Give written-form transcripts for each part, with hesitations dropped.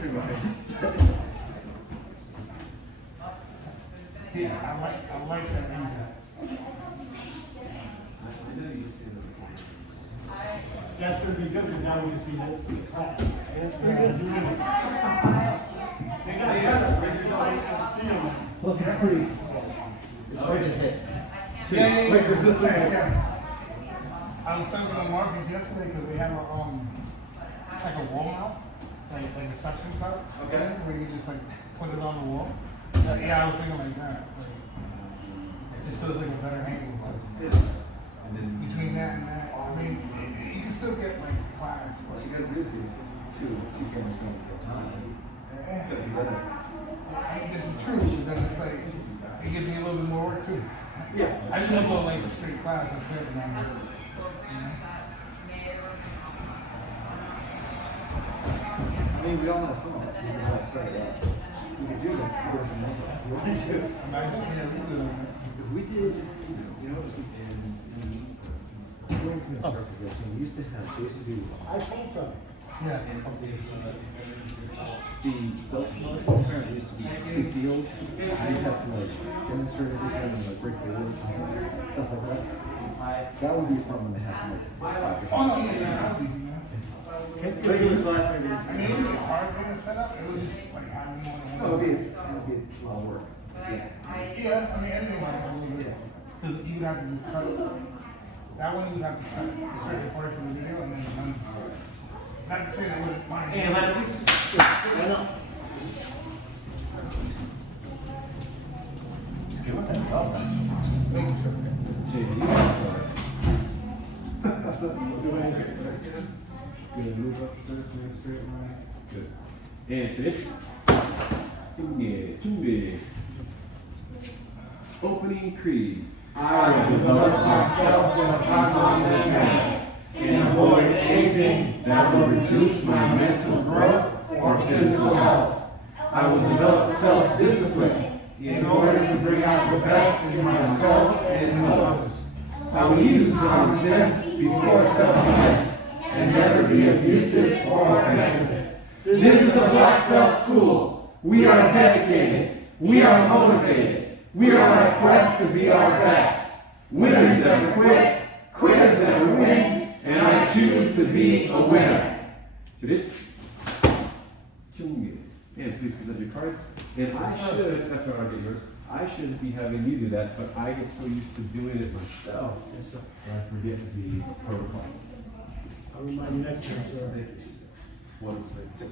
See, I like that reason. That's going to be good because now we can see the class. And it's pretty good. They got see them. Plus, it's pretty. It's hard to hit. Yeah. Like, there's no thing. Yeah. I was talking to Marcus yesterday because they have like a wall mount, like a suction cup. Okay. Where you just like put it on the wall. Yeah, I was thinking like that. It just feels like a better angle. And then between that and that, I mean, you can still get like class. What you gotta do is do two cameras going at the same time. Yeah. Put it together. I mean, this is true, but then it's like, it gives me a little bit more work too. Yeah. I just want to go like a straight class instead of that. I mean, we all have fun. We can all set it up. We could do that for the next. We want to. Imagine, yeah, we do that. If we did, you know, in going to instructor progression, we used to do. I came from it. Yeah. The belt apparently used to be big deals. You'd have to like demonstrate everything and like break the rules and stuff like that. That would be fun when they have like Oh, no, yeah, that would be, regular class maybe. I mean, it would be a hard thing to set up. It would just like having one. No, it would be a lot of work. Yeah. Yeah, I mean, everyone would have a little bit. Because you would have to just cut. That one you would have to cut a certain part of the video and then run. Not to say that wouldn't mind. Hey, Atlanta, please. I know. Just give it that belt. Good. Move up, sir, straight line. Good. And finish. 준비. Opening creed. I will develop myself in a positive manner and avoid anything that will reduce my mental growth or physical health. I will develop self-discipline in order to bring out the best in myself and in others. I will use common sense before self-defense and never be abusive or offensive. This is a black belt school. We are dedicated. We are motivated. We are on a quest to be our best. Winners never quit, quitters never win, and I choose to be a winner. 준비. 준비. And please present your cards. And I should, that's where I'll get yours. I should be having you do that, but I get so used to doing it myself. Yes, sir. I forget the protocol. I'll remind you next time, sir. One, two,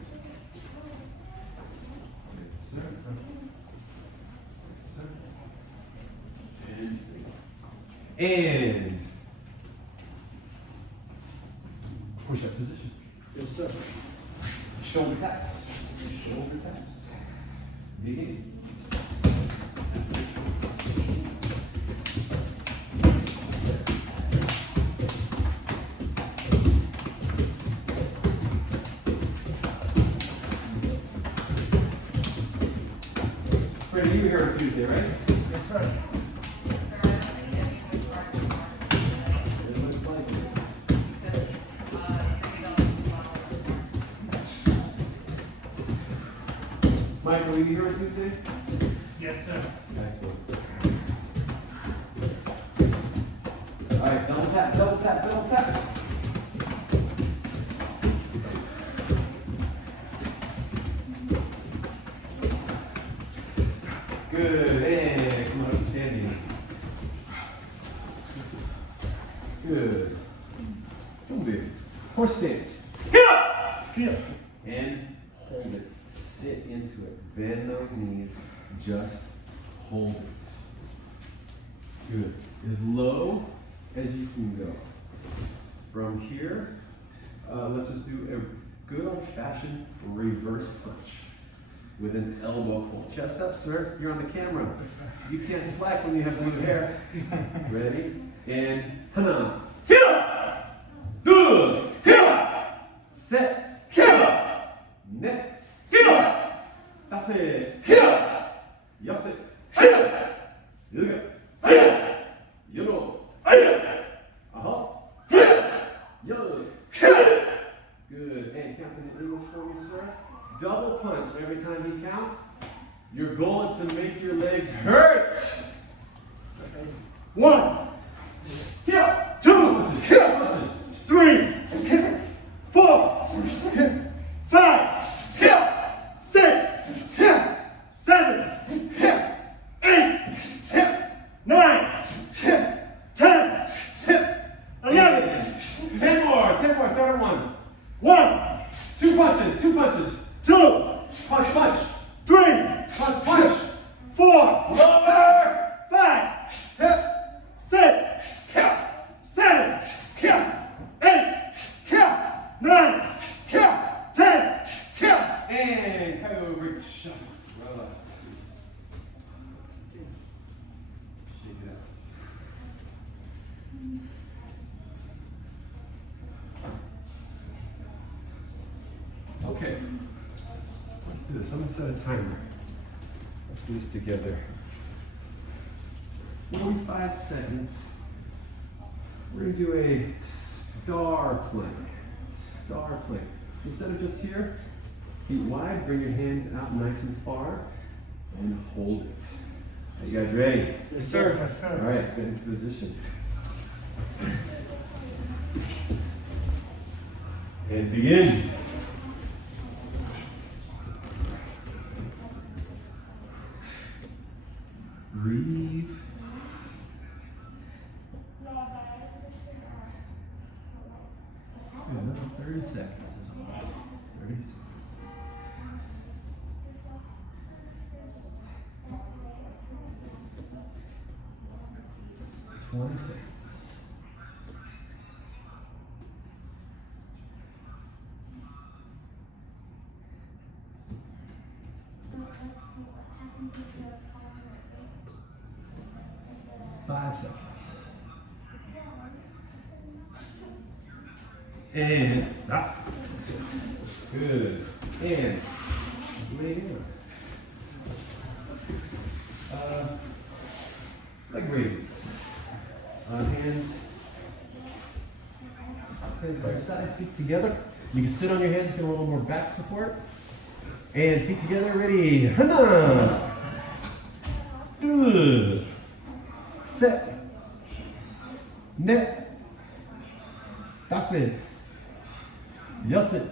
sir. And push-up position. Yes, sir. Shoulder taps. Shoulder taps. Begin. Freddie, you were here on Tuesday, right? Yes, sir. It looks like this. Michael, were you here on Tuesday? Yes, sir. Excellent. All right, double tap, double tap, double tap. Good, and come on up to standing. Good. Jumbi. Horse stance. Get up! Get up. And hold it. Sit into it. Bend those knees. Just hold it. Good. As low as you can go. From here, let's just do a good old-fashioned reverse punch with an elbow pull. Chest up, sir. You're on the camera. You can't slack when you have blue hair. Ready? And hana. Hira! Good. Hira! Set. Hira! Net. Hira! That's it. Hira! Yase. Hira! Yoga. Hira! Yogo. Hira! Aha. Hira! Yo. Hira! Good. And count in English for me, sir. double punch every time he counts. Your goal is to make your legs hurt. 1, 2, 3, 4, 5, 6, 7, 8, 9, 10, 11. 10 more, start at 1. 1, 2 punches, 2 punches. 2, Punch, punch. 3, Punch, punch. 4, Lower. 5, 6, 7, 8, 9, 10. And Kyo reach. Relax. Shake it out. Okay. Let's do this. I'm gonna set a timer. Let's do this together. 45 seconds. We're gonna do a star plank. Star plank. Instead of just here, feet wide, bring your hands out nice and far, and hold it. Are you guys ready? Yes, sir. Yes, sir. All right, get into position. And begin. Breathe. Another 30 seconds is all. 30 seconds. 20 seconds. Five seconds. And stop. Good. And lay down. Leg raises. Hands by your side, feet together. You can sit on your hands, get a little more back support. And feet together, ready. Hana. Good. Set. Net. That's it. Yes it.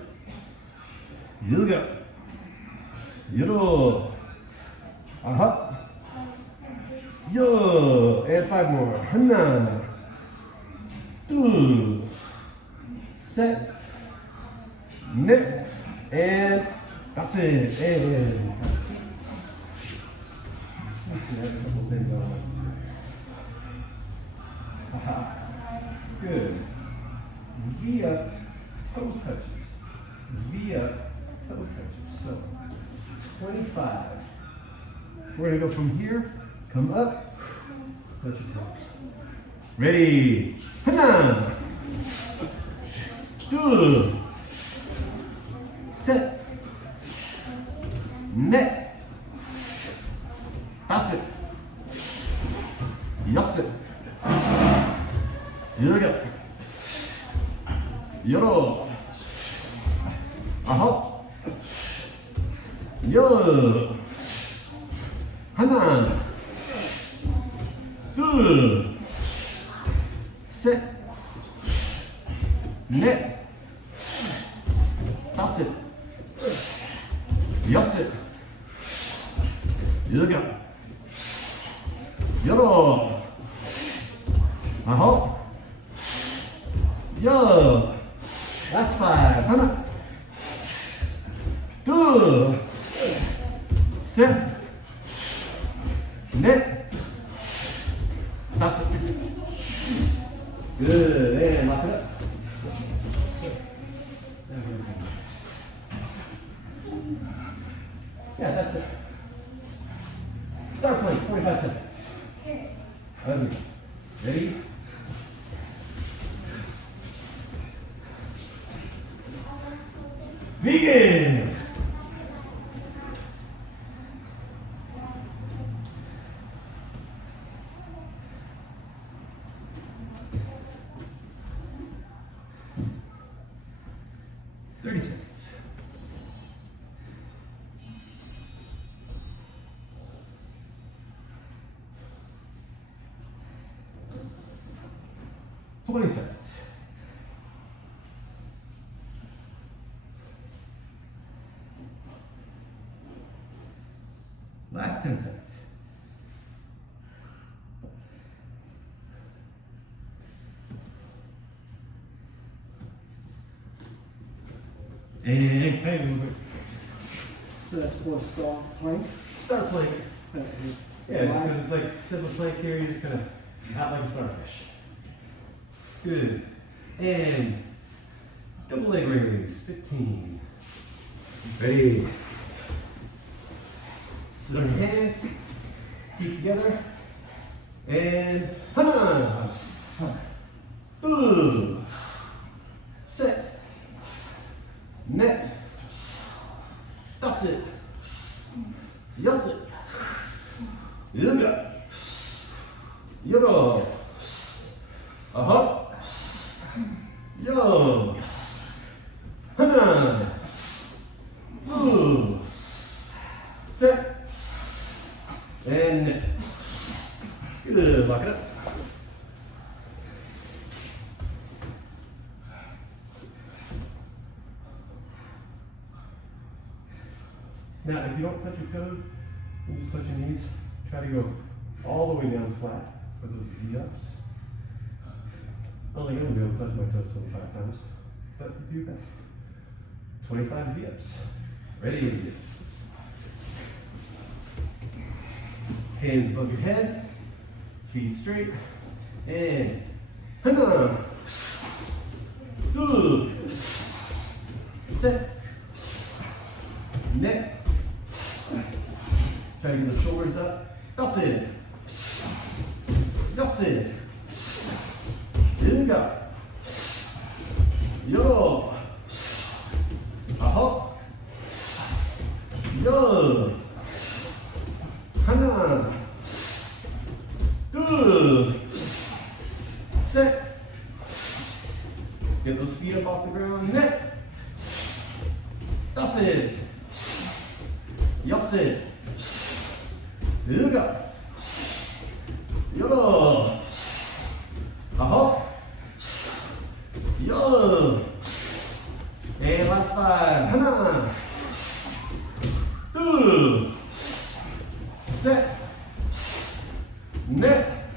Yoga. Yoro. Aha. Yo. And 5 more. Hana. Two. Set. Net. And that's it. And let's see, I have a couple things on us. Aha. Good. V up, toe touches. V up, toe touches. So 25. We're gonna go from here, come up, touch your toes. Ready? Hana. Good. Set. Net. Pass it. Yes it. Yoga. Yoro. Aha. Yo. Hana. Good. Set. Net. Pass it. Yes it. Yoga. Yoro. Aha. Yo. That's 5. Hana. Good. Set. Net. Pass it. Good. And lock it up. Yeah, that's it. Start plank, 45 seconds. Okay. Ready? Begin! 20 seconds. Last 10 seconds. And hang a little bit. So that's for stall plank. Start plank. Uh, Yeah, just because it's like simple plank here, you're just gonna hop like a starfish. Good. And double leg raise, 15. Ready. Sit on your hands, feet together, and hanas. Set. Net. That's it. Yes it. Yoga. Yoro. Aha. Yo. Hana. Set. And good. Lock it up. Now, if you don't touch your toes, you just touch your knees. Try to go all the way down flat for those V-ups. I don't think I'm going to be able to touch my toes 25 times, but do your best. 25 V-ups. Ready? Hands above your head, feet straight, and hana. Set. Neck. Try to get the shoulders up. That's it. That's it. Yoga. Yo. Aha. Yo. Hana. Good. Set. Get those feet up off the ground. Neck. That's it. Yes it. Yoga. Yo. Aha. Yo. And last 5. Hana. Set. Net.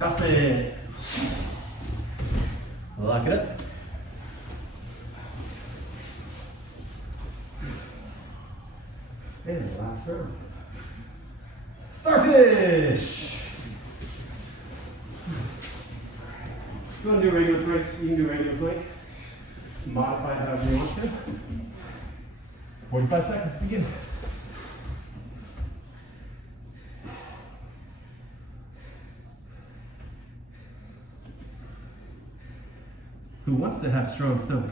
That's it. Lock it up. And the last round. Starfish! If you want to do regular plank, you can do regular plank. Modify it however you want to. 45 seconds, begin. Who wants to have strong stomach?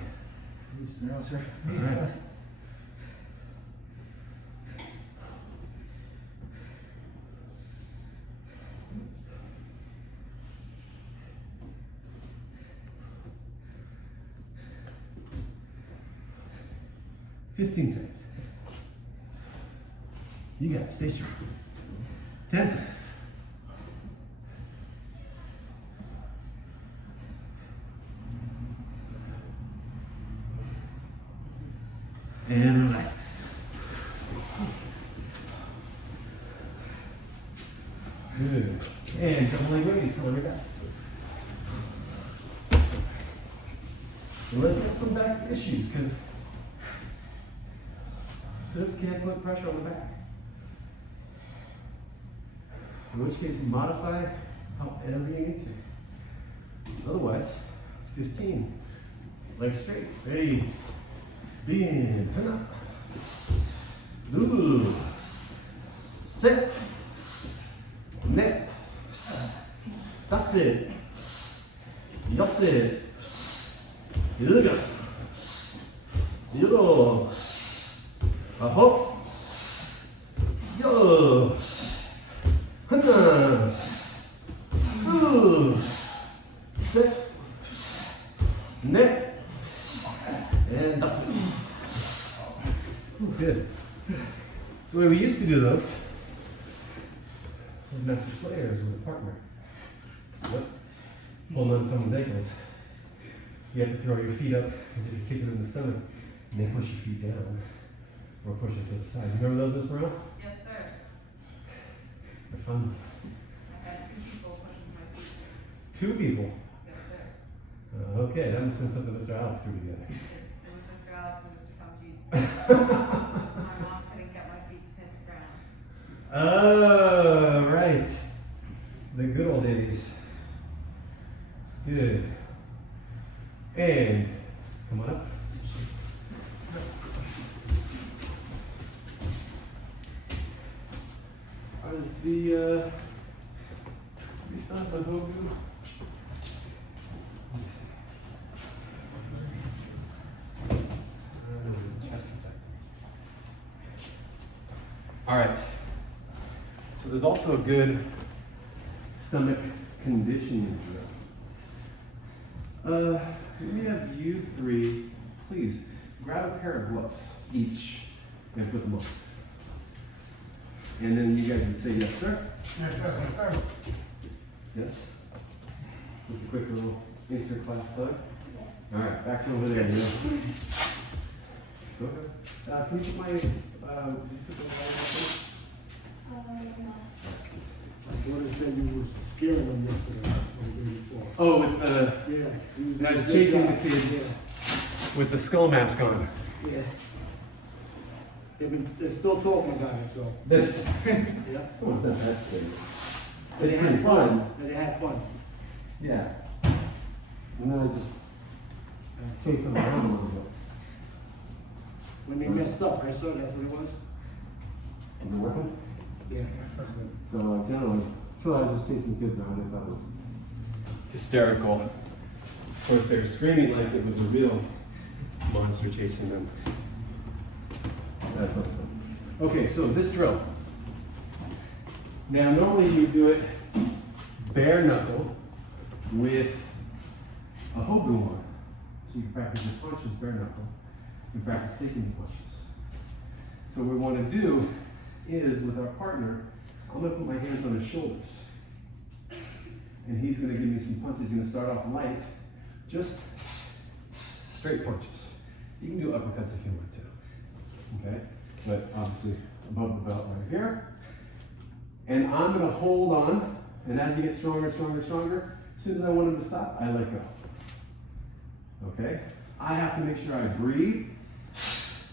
No, sir. All right. $15 seconds. You got it. Stay strong. 10 seconds. And relax. Good. And double leg raise on your back. Unless you have some back issues, because sit-ups can't put pressure on the back. In which case, modify however you need to. Otherwise, 15. Legs straight. Ready. Bend. Hana. Loose. Set. Net. That's it. Yes it. Yoga. Yo. Aho. Yo. Hana. Set. Net. And that's it. Ooh, good. The way we used to do those with master slayers with a partner. Yep. holding on to someone's ankles. You have to throw your feet up as if you're kicking in the stomach, and then push your feet down, or push them to the side. You remember those, Miss Morel? Yes, sir. They're fun. I had 2 people pushing my feet. 2 people. Yes, sir. Okay, that must have been something Mr. Alex threw together. It was Mr. Alex and Mr. Funky. So my mom couldn't get my feet to hit the ground. Oh, right. The good old days. Good. And come on up. How does the we start by Hogu? All right. So there's also a good stomach conditioning drill. Let me have you 3, please, grab a pair of gloves each and put them on. And then you guys would say yes, sir. Yes, sir. Yes. Just a quick little inter-class hug. Yes. All right, back to over there. Yeah. Go ahead. Can you put my, did you put the wire My daughter said you were scaring them yesterday or the day before. Oh, with the, Yeah. and I was chasing the kids with the skull mask on. Yeah. They're still talking about it, so. This, Yeah. oh, it's not that scary. But they It's had pretty fun. fun. But they had fun. Yeah. And then I just chased them around a little bit. When they messed up, right? So that's what it was? Is it working? Yeah. That's good. So generally, so I was just chasing kids around. I thought it was hysterical. Of course, they were screaming like it was a real monster chasing them. Okay, so this drill. Now, normally you do it bare knuckle with a Hogu one. So you can practice your punches bare knuckle. You can practice taking the punches. So what we want to do is, with our partner, I'm going to put my hands on his shoulders. And he's going to give me some punches. He's going to start off light, just straight punches. You can do uppercuts if you want to. Okay? But obviously, above the belt right here. And I'm going to hold on, and as he gets stronger, stronger, stronger, as soon as I want him to stop, I let go. Okay? I have to make sure I breathe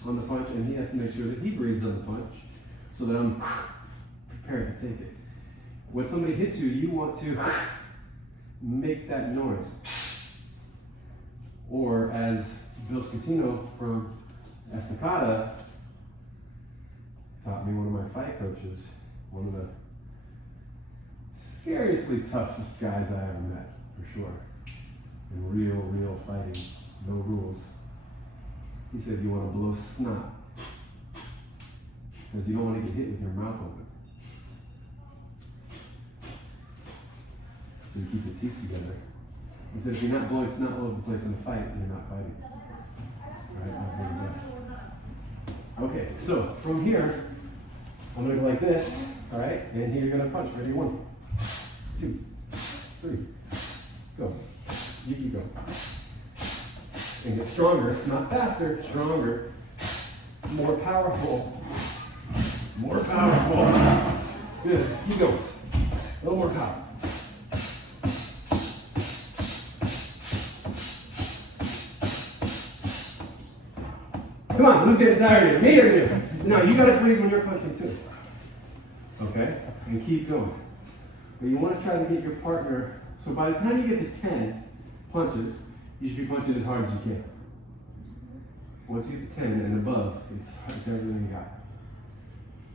on the punch, and he has to make sure that he breathes on the punch, so that I'm prepared to take it. When somebody hits you, you want to make that noise. Or as Bill Scatino from Estacada taught me, one of my fight coaches, one of the seriously toughest guys I ever met, for sure. In real fighting, no rules. He said, you want to blow snot, because you don't want to get hit with your mouth open. So you keep the teeth together. He said, if you're not blowing snot all over the place in a fight, you're not fighting. Right? Not very best. Okay, so from here, I'm going to go like this, all right? And here you're going to punch. Ready? 1, 2, 3. Go. You keep going. And get stronger, not faster, stronger, more powerful, more powerful. Good. Keep going. A little more power. Come on, who's getting tired here? Me or you? No, you gotta breathe when you're punching too. Okay? And keep going. But you want to try to get your partner, so by the time you get to 10 punches, you should be punching as hard as you can. Once you get to 10 and above, it's everything you got.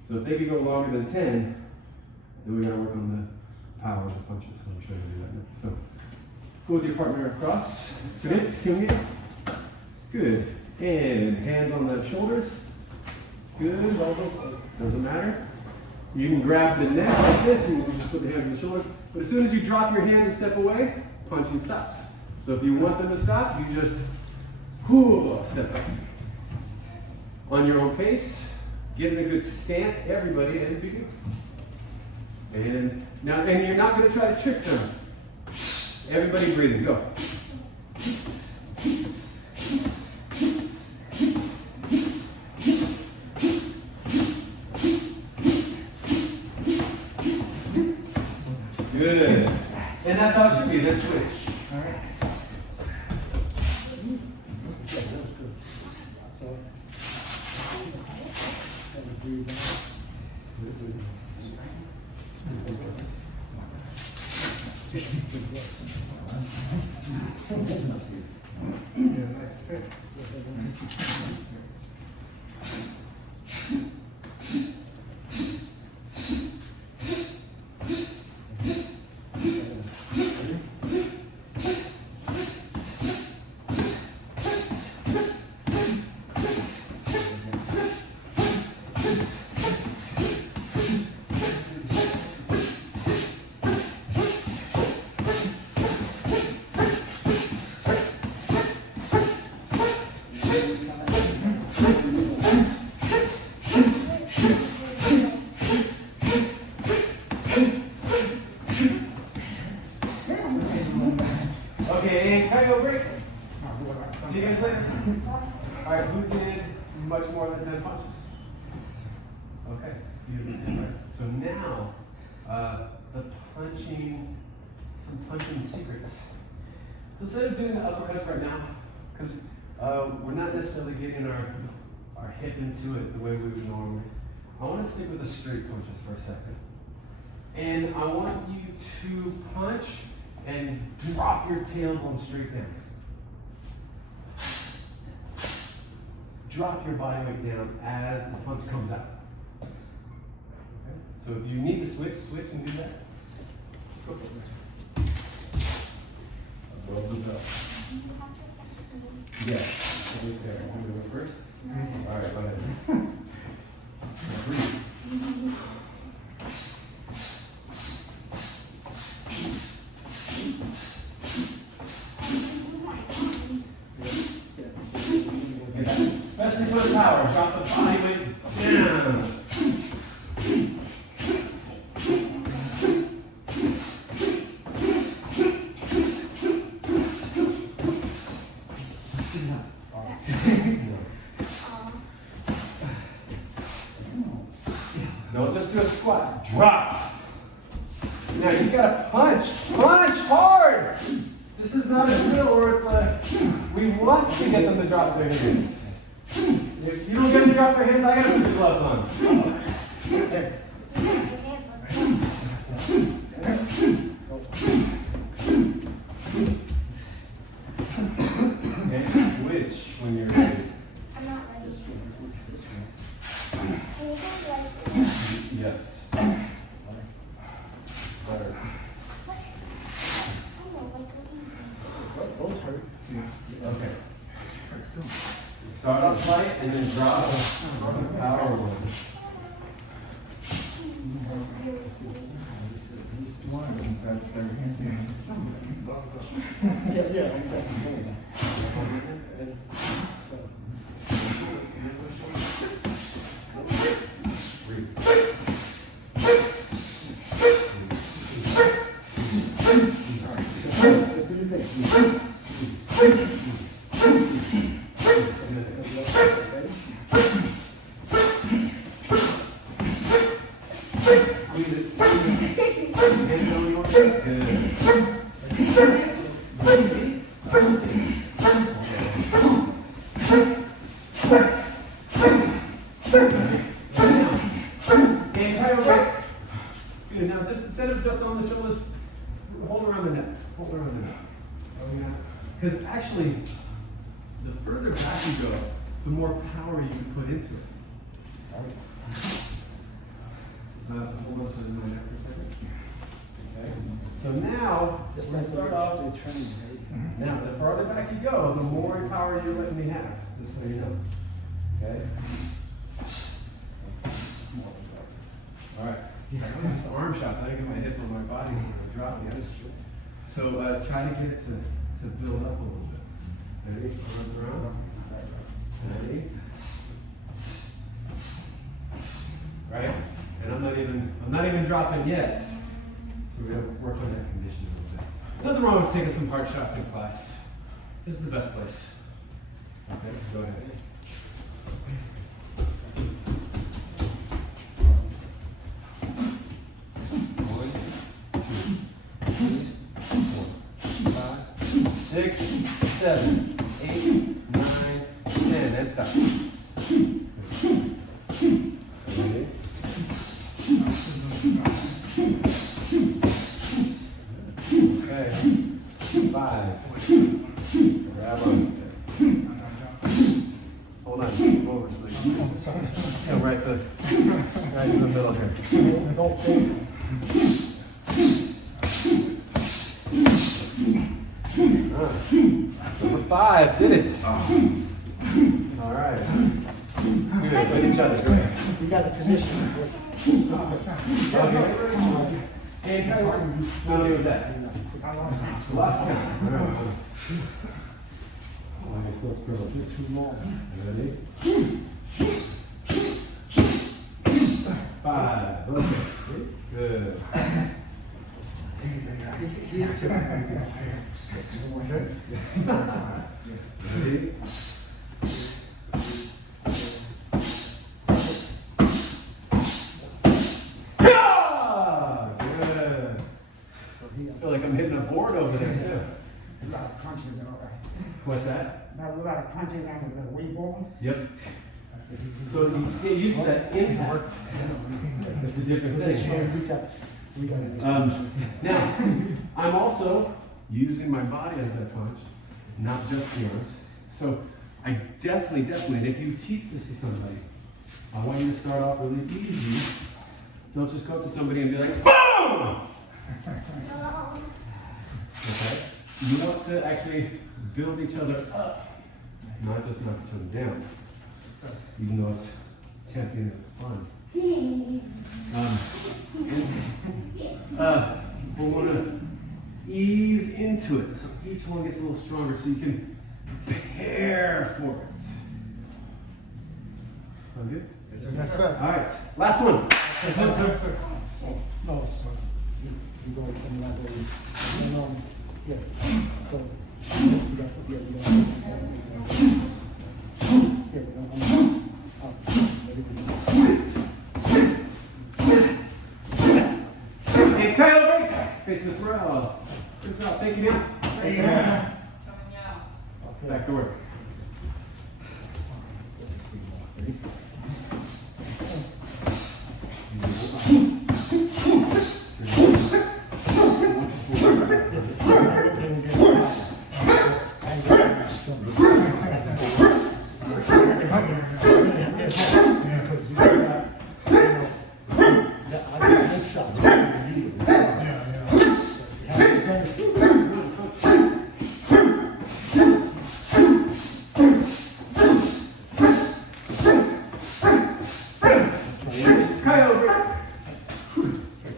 So if they could go longer than 10, then we gotta work on the power of the punches. Let me show you that now. So go with your partner across. Good. Come here. Good. And hands on the shoulders. Good. Elbow. Doesn't matter. You can grab the neck like this, and you can just put the hands on the shoulders. But as soon as you drop your hands and step away, punching stops. So if you want them to stop, you just step back. On your own pace, get in a good stance, everybody, and begin. And now, and you're not going to try to trick them. Everybody breathing, go. Good. And that's how it should be. Let's switch. All right. Okay, can I go break? See you guys later. All right, who did much more than 10 punches? Okay, beautiful. Right. So now, the punching, some punching secrets. So instead of doing the uppercuts right now, because we're not necessarily getting our hip into it the way we would normally, I want to stick with the straight punches for a second. And I want you to punch and drop your tailbone straight down. Drop your body weight down as the punch comes out. Okay? So if you need to switch and do that. Go for it. Above the belt. Yes. Right there. I'm going to go first. All right, go ahead. Breathe. Especially for the power, drop the body weight down. Don't just do a squat, drop. Now you gotta punch hard. This is not a drill where it's like, we want to get them to drop their hands. If you don't get them to drop their hands, I gotta put the gloves on. And switch when you're ready. I'm not ready. Yes. Better. Those hurt. Okay. Start off light and then drop the power one. Now, just instead of just on the shoulders, hold around the neck. Hold around the neck. Because actually, the further back you go, the more power you can put into it. Now, so hold on to my neck for a second. Okay. So now, Just we're like going to start off. Now, the farther back you go, the more power you're letting me have. Just so you know. Okay. All right. Just arm shots. I didn't get my hip on my body when I dropped the other shit. So try to get it to build up a little bit. Ready? Arms around. Ready? Right? And I'm not even dropping yet. So we have to work on that condition a little bit. Nothing wrong with taking some hard shots in class. This is the best place. Okay, go ahead. 6, 7, 8, 9, 10, and stop. Ready? Okay. 5. Grab on. Hold on. Over sleeve. Come right to the middle here. Number 5 did it. All right. Good. Look each other. Go ahead. We got a position. And how many was that? Last count. Too long. Ready? 5. Okay. Good. Ready? Good. I feel like I'm hitting a board over there too. A lot of crunching, all right. What's that? Not a lot of crunching on the weight ball. Yep. So you get used to that impact. It's a different thing. We got it. Now, I'm also using my body as that punch, not just the arms. So I definitely, and if you teach this to somebody, I want you to start off really easy. Don't just go up to somebody and be like, BOOM! Okay? You want to actually build each other up, not just knock each other down. Even though it's tempting and it's fun. We want to ease into it, so each one gets a little stronger, so you can prepare for it. Sound good? Yes, sir. All right, last one. No, so you go in that way. Yeah. So you got to be able to. Here we go. And Kyle, break. Face this row. Good job. Thank you, man. Thank you, man. Coming out. Back to work.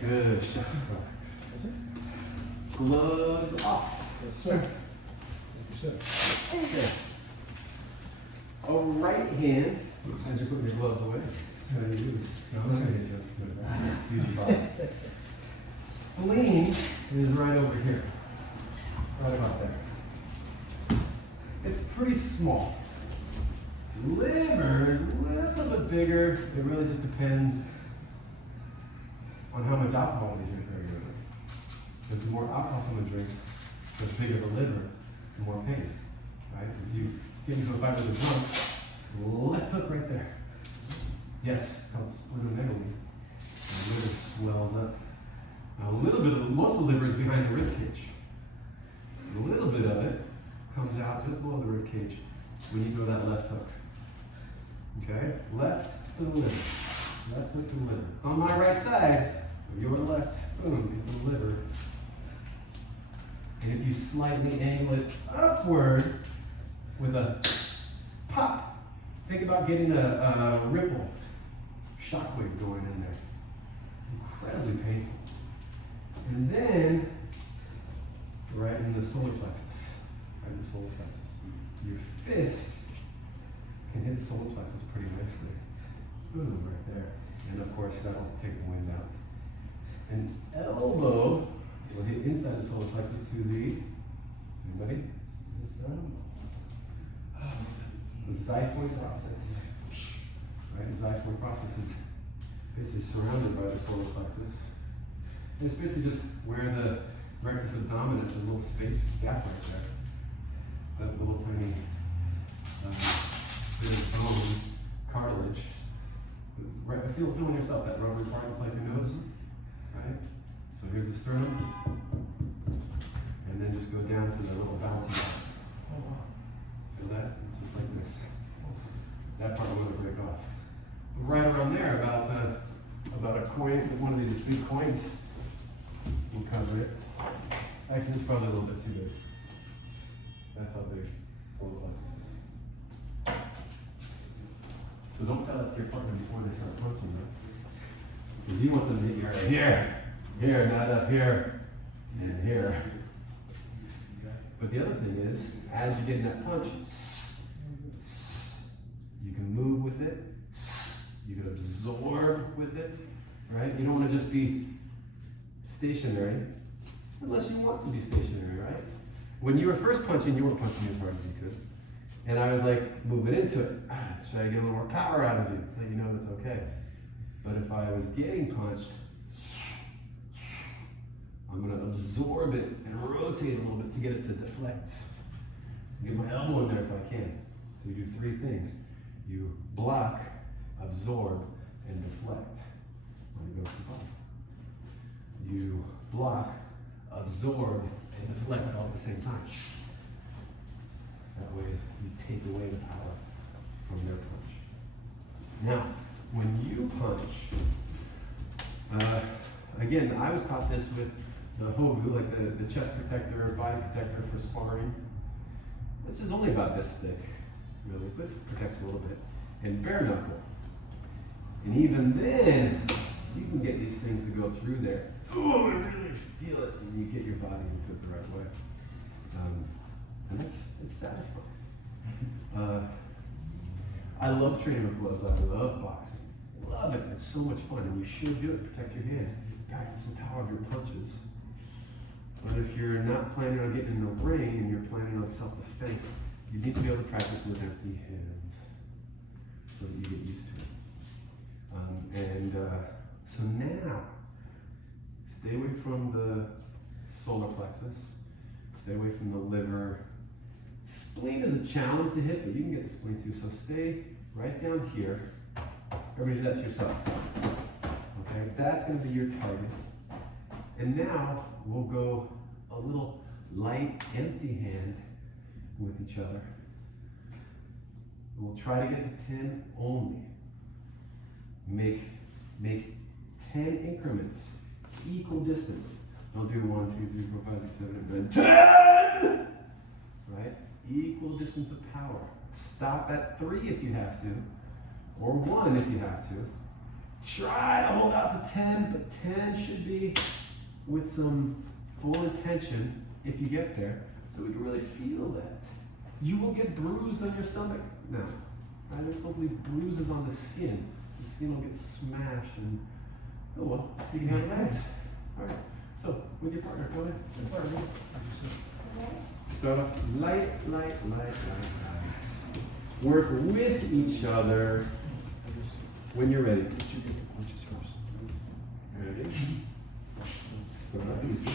Good. Gloves off. Yes, sir. Yes, sir. Okay. A right hand, as you're putting your gloves away, it's going to use. No, I'm not going to hit you. Use your body. Spleen is right over here. Right about there. It's pretty small. Liver is a little bit bigger. It really just depends on how much alcohol they drink regularly. Because the more alcohol someone drinks, the bigger the liver, the more pain. Right? If you get into a fight with a drunk, left hook right there. Yes, it's called splenomegaly. The liver swells up. Now, a little bit of most of the liver is behind the rib cage. A little bit of it comes out just below the rib cage when you throw that left hook. Okay? Left to the liver. Left hook to the liver. It's on my right side. Your left, boom, it's the liver. And if you slightly angle it upward with a pop, think about getting a ripple shockwave going in there. Incredibly painful. And then, right in the solar plexus. Right in the solar plexus. Your fist can hit the solar plexus pretty nicely. Boom, right there. And of course, that'll take the wind out. An elbow We'll hit inside the solar plexus to the, anybody? The xiphoid process. Right? The xiphoid process is basically surrounded by the solar plexus. And it's basically just where the rectus abdominis, a little space gap right there. That little tiny bit of bone, cartilage. Right, feel in yourself that rubber part that's like your nose. Right? So here's the sternum. And then just go down to the little bouncy part. Feel that? It's just like this. That part will never break off. Right around there, about a coin, one of these big coins will cover it. Actually, this is probably a little bit too big. That's how big solar plexus is. So don't tell that to your partner before they start punching, right? Because you want them to hit you right here, not up here, and here. But the other thing is, as you're getting that punch, you can move with it, you can absorb with it, right? You don't want to just be stationary, unless you want to be stationary, right? When you were first punching, you weren't punching as hard as you could. And I was like, moving into it. Should I get a little more power out of you? Let you know it's okay. But if I was getting punched, I'm going to absorb it and rotate a little bit to get it to deflect. Get my elbow in there if I can. So you do three things. You block, absorb, and deflect. When you go to the bottom. You block, absorb, and deflect all at the same time. That way you take away the power from their punch. Now, when you punch, again, I was taught this with the hogu, like the chest protector, body protector for sparring. This is only about this thick, really, but it protects a little bit. And bare knuckle. And even then, you can get these things to go through there. Oh, I really feel it, and you get your body into it the right way. And it's satisfying. I love training with gloves. I love boxing. Love it. It's so much fun, and you should do it. Protect your hands. Practice the power of your punches. But if you're not planning on getting in the ring and you're planning on self-defense, you need to be able to practice with empty hands so that you get used to it. So now, stay away from the solar plexus. Stay away from the liver. Spleen is a challenge to hit, but you can get the spleen too. So stay right down here. Everybody, that's yourself. Okay, that's going to be your target. And now we'll go a little light, empty hand with each other. We'll try to get to 10 only. Make 10 increments, equal distance. Don't do 1, 2, 3, 4, 5, 6, 7, 8, 9, 10! Right? Equal distance of power. Stop at 3 if you have to, or 1 if you have to. Try to hold out to 10, but 10 should be with some full intention if you get there, so we can really feel that. You will get bruised on your stomach now. Right? There's hopefully bruises on the skin. The skin will get smashed, and oh well, you can handle that. All right. So with your partner, go ahead. Start off light. Work with each other when you're ready. Ready? Start off easy.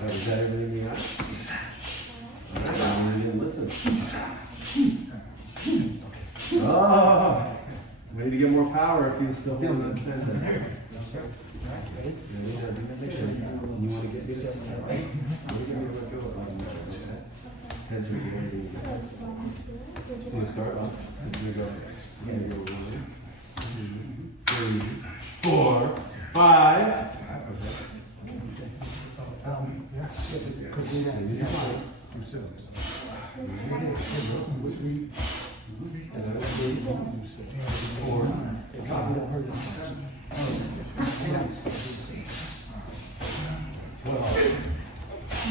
Is that everything you got? All right, now you listen. Oh, ready to get more power if you still hold that center. Make sure you want to get this right. Heads are getting so we'll start off. We're going to go 1, 2, 3, 4, 5.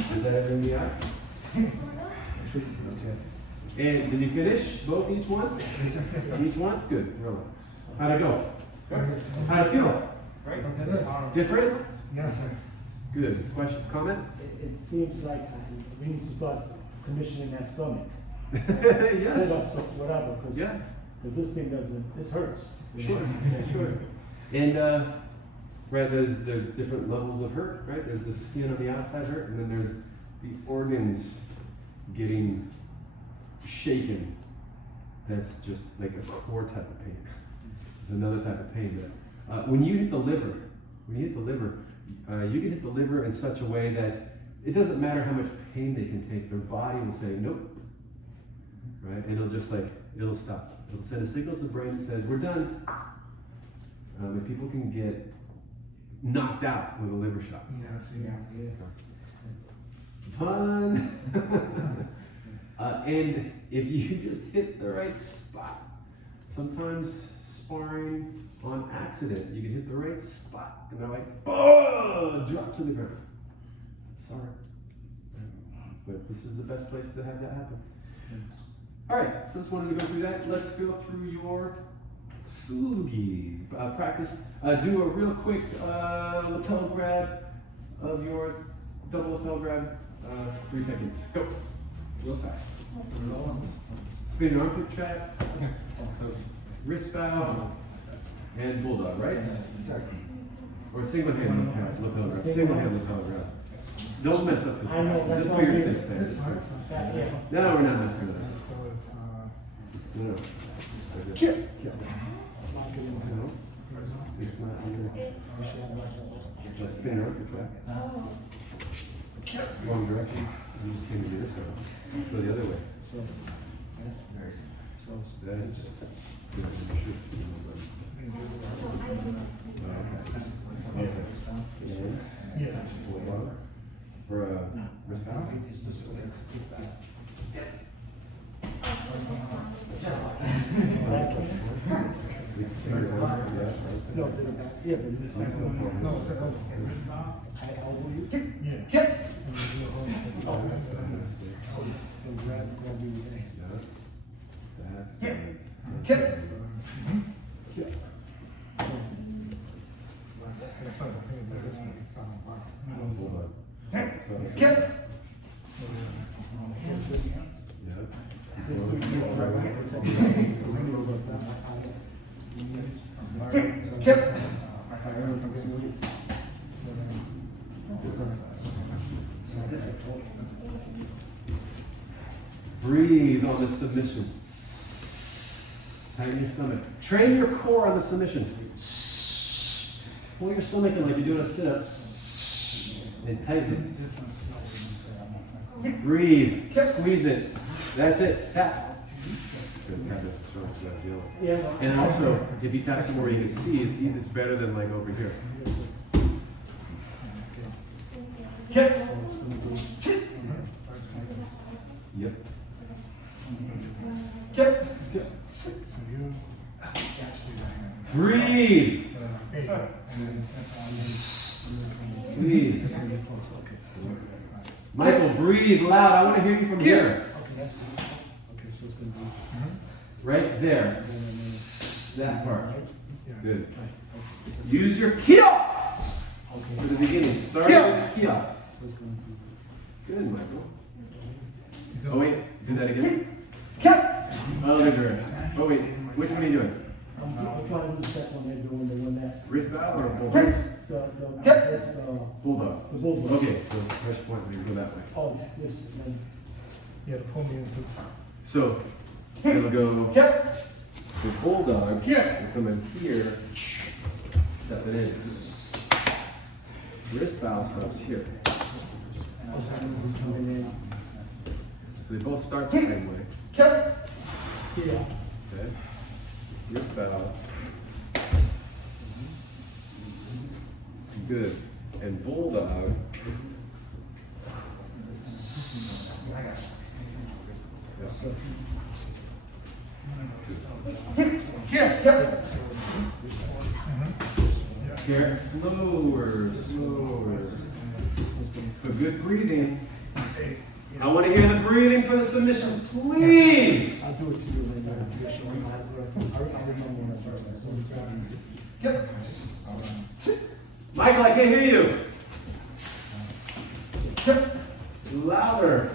Is that everything we are? Okay. And did you finish both each once? Each one? Good. Relax. How'd it go? How'd it feel? Different? Yes, sir. Good. Question? Comment? It seems like we need to start conditioning that stomach. Yes. Sit ups or whatever, because Yeah. this thing doesn't, this hurts. Sure. Sure. And right, there's different levels of hurt, right? There's the skin on the outside hurt, and then there's the organs getting shaken. That's just like a core type of pain. It's another type of pain that when you hit the liver, you can hit the liver in such a way that it doesn't matter how much pain they can take, their body will say nope. Right? And it'll stop. It'll send a signal to the brain that says we're done. And people can get knocked out with a liver shot. Fun. And if you just hit the right spot, sometimes sparring on accident, you can hit the right spot, and they're like, oh, drop to the ground. Sorry, but this is the best place to have that happen. All right, so just wanted to go through that. Let's go through your sugi practice. Do a real quick lapel grab of your double lapel grab. 3 seconds. Go. Real fast. Spin your armpit trap. So wrist bow and bulldog, right? Or single hand lapel grab. Single hand lapel grab. Don't mess up this. I know, that's Just why put your we- fist there. Yeah. No, we're not messing with that. So it's, No. Kill. No. It's not either. So spin your armpit trap. Wrong direction. You just came to do this way. Go the other way. So, That's good. You should see okay. And yeah. bulldog. For wrist bow. no, yeah, but this is. No, it's a I elbow you. yeah. Kick. Oh, So grab you with the hand. That's good. Kick. Kick. Bulldog. Kick. Yeah. This would be Kick. Breathe on the submissions. Tighten your stomach. Train your core on the submissions. Pull your stomach in like you're doing a sit-up. And tighten it. Breathe. Squeeze it. That's it. Tap. Good. Tap this strong so that's yellow. Yeah. And also, if you tap somewhere where you can see, it's better than like over here. Kick. Yep. Kick. Breathe. Please. Michael, breathe loud. I want to hear you from here. Okay, so it's gonna be Right there. That part. Good. Use your keel. To the beginning. Start with the keel. so it's going to be Good, Michael. Oh, wait. Do that again. kick. Other direction. Oh, wait. Which one are you doing? I'm trying to do the second one they're doing, the one that Wrist bow or bulldog? that's Bulldog. the bulldog. Okay, so press point, we go that way. Oh, this one. Yeah, pull me into. So, it'll go Kick. the bulldog. Kick. We'll come in here, step it in. Wrist bow stops here. So they both start the same way. Kick. Yeah. Okay. Wrist bow. Good. And bulldog. Kick. Kick. Get slower, slower. For good breathing. I want to hear the breathing for the submissions, please. I'll do it to you right now. You're showing how to do it. I remember when I started. So Michael, I can't hear you. Louder.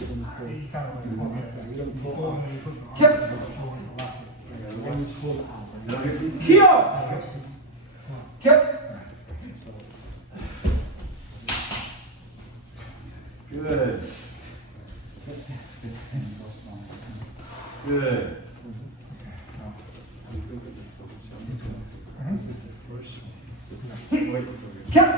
You kind of like pull it. You pull it when you put the arm. Yep. You pull it to lock it. when you pull out. Kios. Yep. Good. Good. Yep.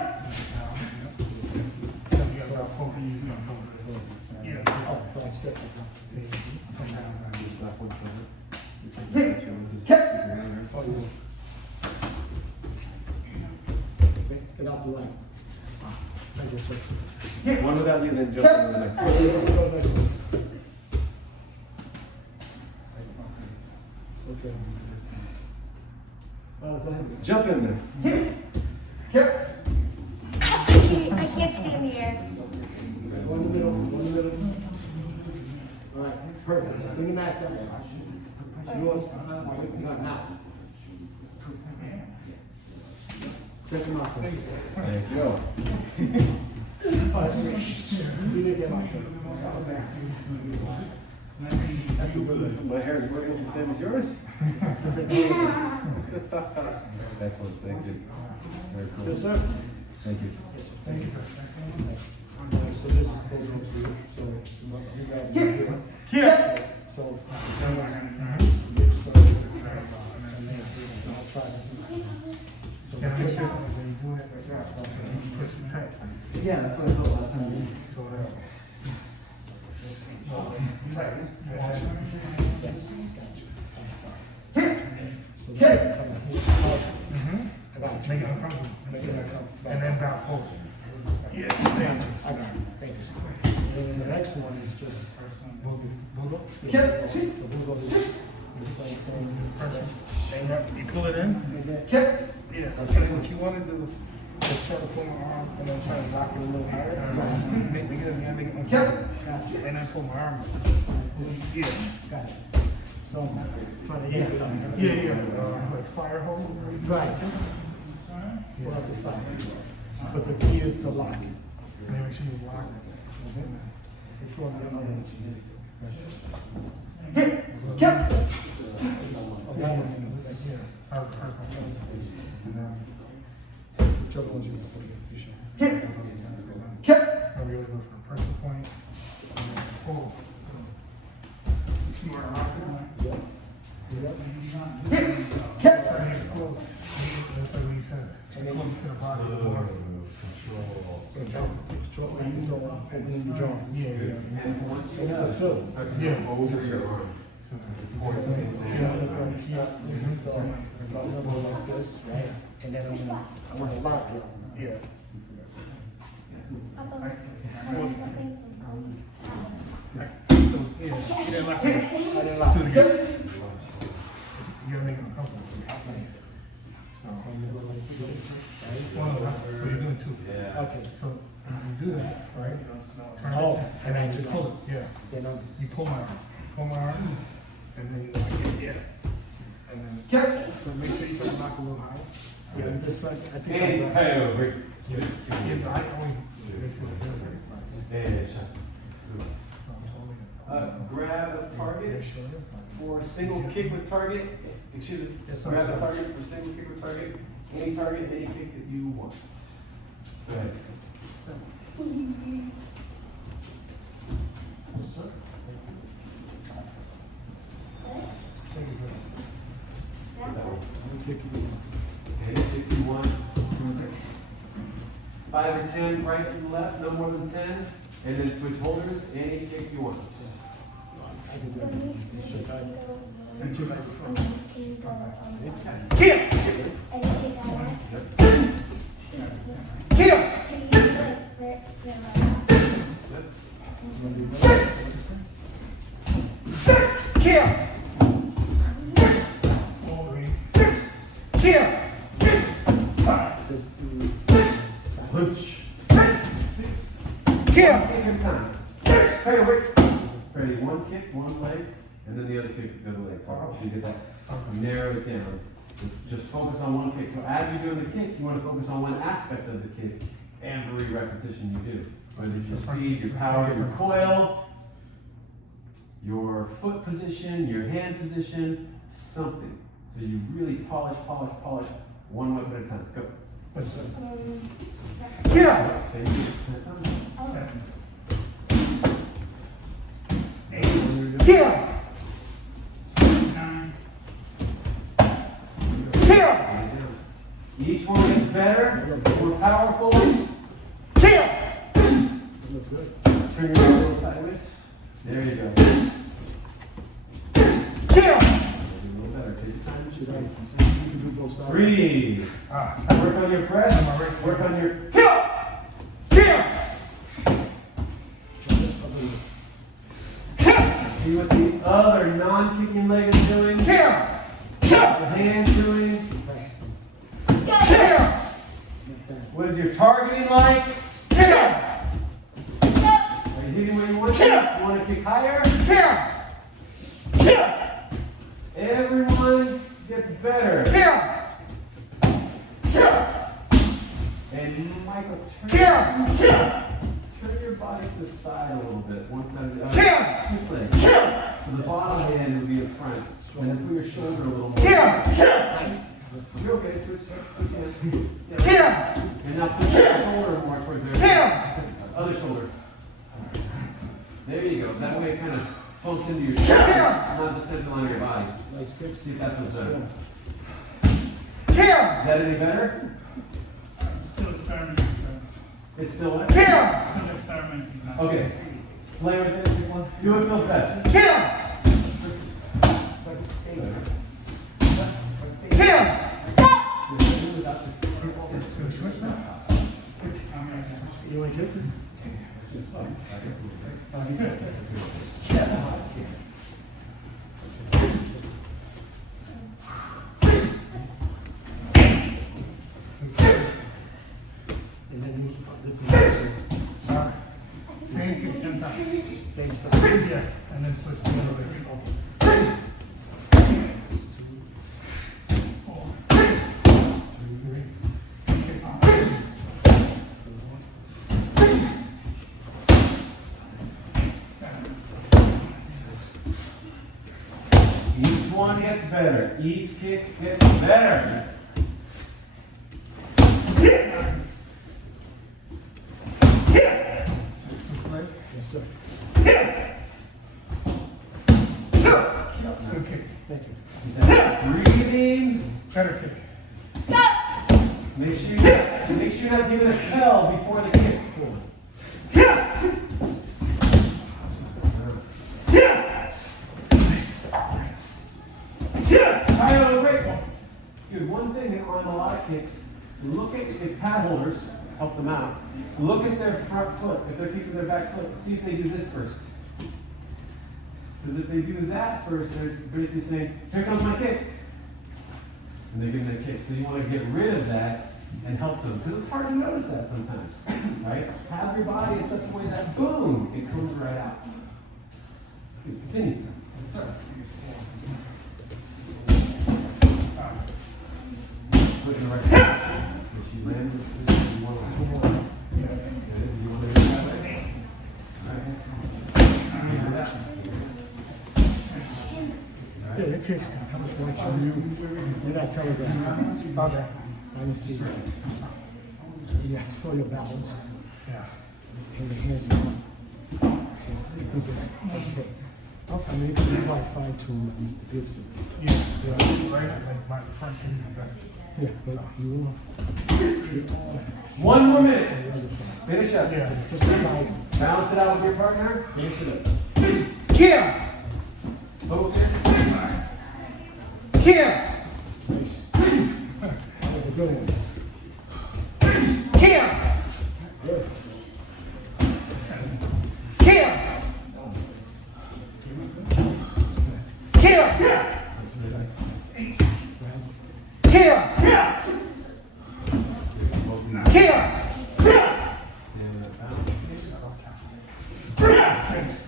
Get out the way. One without you, then jump to the next one. Okay. Jump in there. Yep. I can't stand here. One in the middle, one in the middle. All right, perfect. Bring your mask down. Yours, now. Check him out. Thank you. We did get my son. That's good. My hair is looking the same as yours. Excellent. Thank you. Very cool. Yes, sir. Thank you. Thank you. So this is supposed to be, so we got here. Yeah. So, I'll try to. Can I make sure when you do it like that, push it tight. Yeah, that's what I thought last time. So tight. So Make it uncomfortable. And then bow forward. Yeah. I got it. Thank you. And then the next one is just. Bulldog. Yeah. So bulldog is the same thing. You pull it in. Yeah. So what you want to do is try to pull my arm and then try to rock it a little higher. Make it uncomfortable. And then pull my arm up. Yeah. Got it. So, Yeah. Like fire hole. right. We'll have to find it. But the key is to lock it. And then make sure you lock it. It's going to be another one. Whichever one's you want. I'll be able to go for a pressure point. And then pull. See where I rock it? Try to get close. That's like what he said. Close to the body of the water. Opening the jaw. Yeah. Over your arm. Like this, right? And then I'm gonna lock it. Yeah. Yeah, like I didn't lock it. you gotta make it uncomfortable. So you're doing two. Okay. So you do that, right? Oh, and then you pull it. Yeah. Then I'm. You pull my arm, and then you like it, yeah. And then so make sure you put the lock a little higher. Yeah, this side, I think. Hey, I'm right. hey, over. Yeah, but I only make sure it feels right. Hey, So I'm totally. grab a target for single kick with target. Excuse me. Grab a target for single kick with target. Any target, any kick that you want. Go ahead. Okay, 61. 5 or 10, right and left, no more than 10. And then switch holders, any kick you want. Punch. 6. kick at a time. Hey, wait. Ready, one kick, one leg, and then the other kick, the other leg. So you get that. Narrow it down. Just focus on one kick. So as you're doing the kick, you want to focus on one aspect of the kick every repetition you do. Whether it's your speed, your power, your coil, your foot position, your hand position, something. So you really polish one weapon at a time. Go. Yeah. Same thing. 7. Yeah. 9. Yeah. Each one gets better, more powerful. Yeah. Looks good. Turn your elbow sideways. There you go. Yeah. A little better. Take your time. You can do both sides. Breathe. Work on your press. Work on your kill. See what the other non-kicking leg is doing. The hand's doing. What is your targeting like? Are you hitting where you want to? You want to kick higher? Everyone gets better. And Michael, turn your body to the side a little bit. One side of the other. Switch legs. So the bottom hand will be in front. And then put your shoulder a little more. You're okay. Switch hands. And now push your shoulder more towards there. Other shoulder. There you go. That way it kind of pokes into your shoulder, not the center line of your body. See if that feels better. Is that any better? Still experimenting, so. It's still what? Still experimenting. Okay. Play with it. Do what feels best. You want to kick? And then use the different. Same kick, 10 times. Same size. Yeah, and then switch to the other way. 4. 7. Each one gets better. Each kick gets better. Yes, sir. Good kick. Thank you. Breathing. Better kick. Make sure you're not giving a tell before the kick. Good. One thing on a lot of kicks, look at the pad holders, help them out. Look at their front foot. If they're keeping their back foot, see if they do this first. Because if they do that first, they're basically saying, here comes my kick. And they're giving their kick. So you want to get rid of that and help them. Because it's hard to notice that sometimes. Right? Have your body in such a way that boom, it comes right out. Good. Continue. Put it right there. If you land with this, you want to pull more. Good. You want to do that way? All right. Yeah, your kick's how much more show you. You're not telegraphing. Okay. Let me see. Yeah, slow your balance. Yeah. And your hands are on. Okay. I mean, you can probably fine tune Mr. Gibson. Yeah. Right. Like my front shoe is the best. Yeah, but you will. 1 more minute. On the other side. Finish up. Yeah. Just like, Balance it out with your partner. Finish it up. yeah, Focus. yeah. Nice. That was a good one. Yeah. Good. Yeah. Yeah. Yeah. Yeah. Stand up. Balance. 6.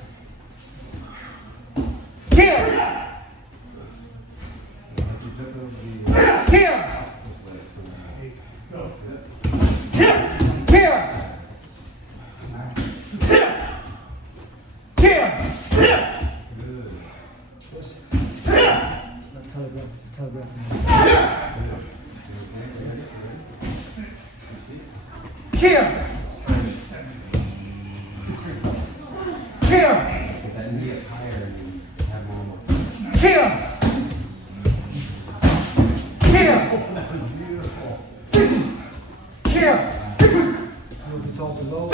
Kill. Kill. Go. Kill. Kill. Kill. It's not telegraphing. Kill. Kill. Get that knee up higher and you have one more. Kill. Kill. Kill. Talk below.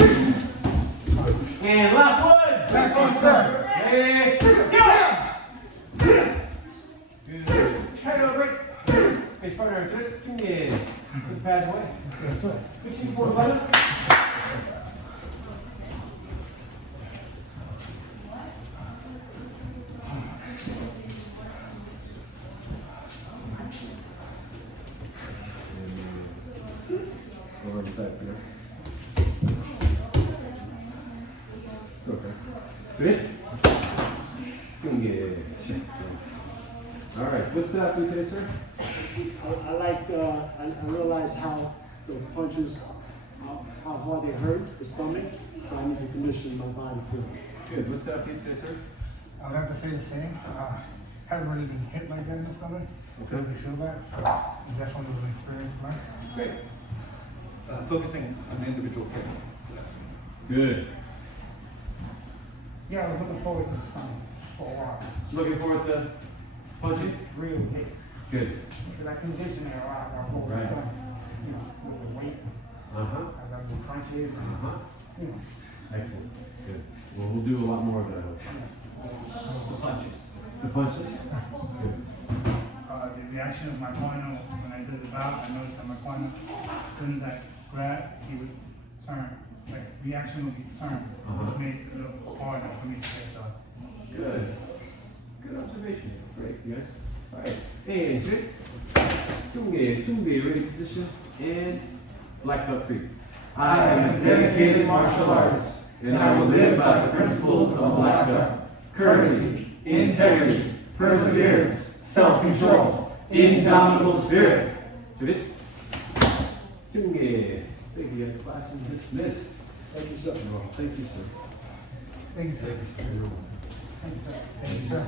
And last one. Last one, sir. Hey, go! Good. Head over break. Face partner to it. Yeah. Put the pads away. Yes, sir. 15-4-11. Go on the side here. Okay. Good? Good. All right, what's that for you today, sir? I realize how the punches, how hard they hurt the stomach, so I need to condition my body for it. Good. What's that for you today, sir? I would have to say the same. Haven't really been hit like that in the stomach. Okay. Really feel that. So it definitely was an experience for me. Great. Focusing on individual kick. Good. Yeah, I was looking forward to this time for a while. Looking forward to punching? Really hit. Good. Because I condition it a lot. I was Right. you know, with the weights, Uh-huh. as I do crunches, and, Uh-huh. you know. Excellent. Good. Well, we'll do a lot more of that, I hope. The punches. The punches? Good. The reaction of my corner when I did the bout, I noticed that my corner, as soon as I grabbed, he would turn. Like, reaction would be turned, which made it a little harder for me to take the. Good. Good observation. Great, you guys. All right. And check. Tunge, ready position. And black belt creep. I am a dedicated martial artist, and I will live by the principles of black belt. Courtesy, integrity, perseverance, self-control, indomitable spirit. Tunge. Tunge. Thank you guys. Class is dismissed. Thank you, sir. Thank you, sir. Thank you, sir. Thank you, sir. Thank you, sir.